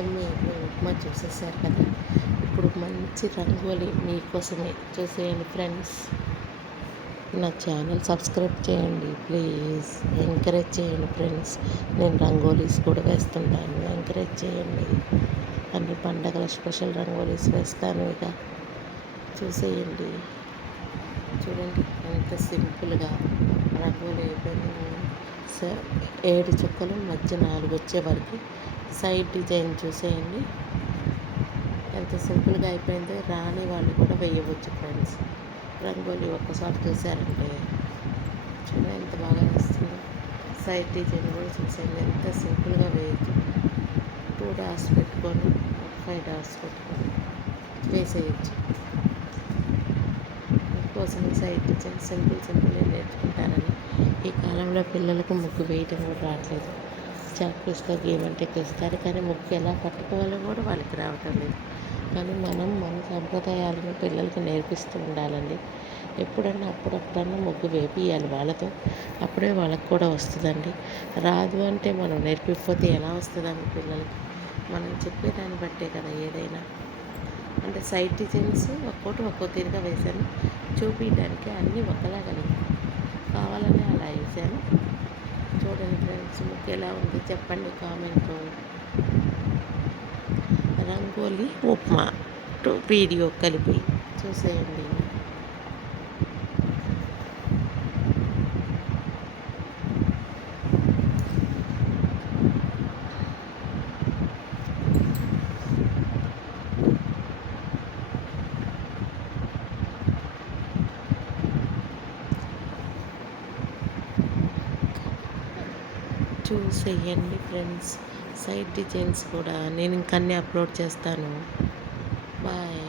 ఎమ్మి ఉప్మా చూసేసారు కదా. ఇప్పుడు మంచి రంగోలి మీకోసమే చూసేయండి ఫ్రెండ్స్. నా ఛానల్ సబ్స్క్రైబ్ చేయండి ప్లీజ్. ఎంకరేజ్ చేయండి ఫ్రెండ్స్. నేను రంగోలీస్ కూడా వేస్తుంటాను, ఎంకరేజ్ చేయండి. అన్ని పండగల స్పెషల్ రంగోలీస్ వేస్తాను. ఇక చూసేయండి. చూడండి ఎంత సింపుల్గా రంగోలి అయిపోయింది. 7 చుక్కలు మధ్య 4 వచ్చే వరకు సైడ్ డిజైన్ చూసేయండి ఎంత సింపుల్గా అయిపోయిందో. రాని వాళ్ళు కూడా వేయవచ్చు ఫ్రెండ్స్. రంగోలి ఒక్కసారి చూసారంటే చూడండి ఎంత బాగా వేస్తుంది. సైడ్ డిజైన్ కూడా చూసేయండి ఎంత సింపుల్గా వేయచ్చు. 2 డాట్స్ పెట్టుకొని 5 డాట్స్ పెట్టుకొని వేసేయచ్చు. మీకోసం సైడ్ డిజైన్ సింపుల్గా నేర్చుకుంటారని. ఈ కాలంలో పిల్లలకు ముగ్గు వేయటం కూడా రావట్లేదు. చాక్పీస్తో గీయమంటే గీస్తారు, కానీ ముగ్గు ఎలా పట్టుకోవాలో కూడా వాళ్ళకి రావటం లేదు. కానీ మనం మన సంప్రదాయాలను పిల్లలకి నేర్పిస్తూ ఉండాలండి. ఎప్పుడన్నా అప్పుడప్పుడన్నా ముగ్గు వేపియాలి వాళ్ళతో. అప్పుడే వాళ్ళకి కూడా వస్తుందండి. రాదు అంటే మనం నేర్పిపోతే ఎలా వస్తుందండి పిల్లలకి? మనం చెప్పేదాన్ని బట్టే కదా ఏదైనా. అంటే సైడ్ డిజైన్స్ ఒక్కోటి ఒక్కో తీరుగా వేశాను చూపించడానికి. అన్నీ ఒకలాగా లేవు, కావాలని అలా వేసాను. చూడండి ఫ్రెండ్స్, ముగ్గు ఎలా ఉంది చెప్పండి కామెంట్లో. రంగోలీ ఉప్మా వీడియో కలిపి చూసేయండి. చూసేయండి ఫ్రెండ్స్. సైడ్ డిజైన్స్ కూడా నేను ఇంకన్నీ అప్లోడ్ చేస్తాను. బాయ్.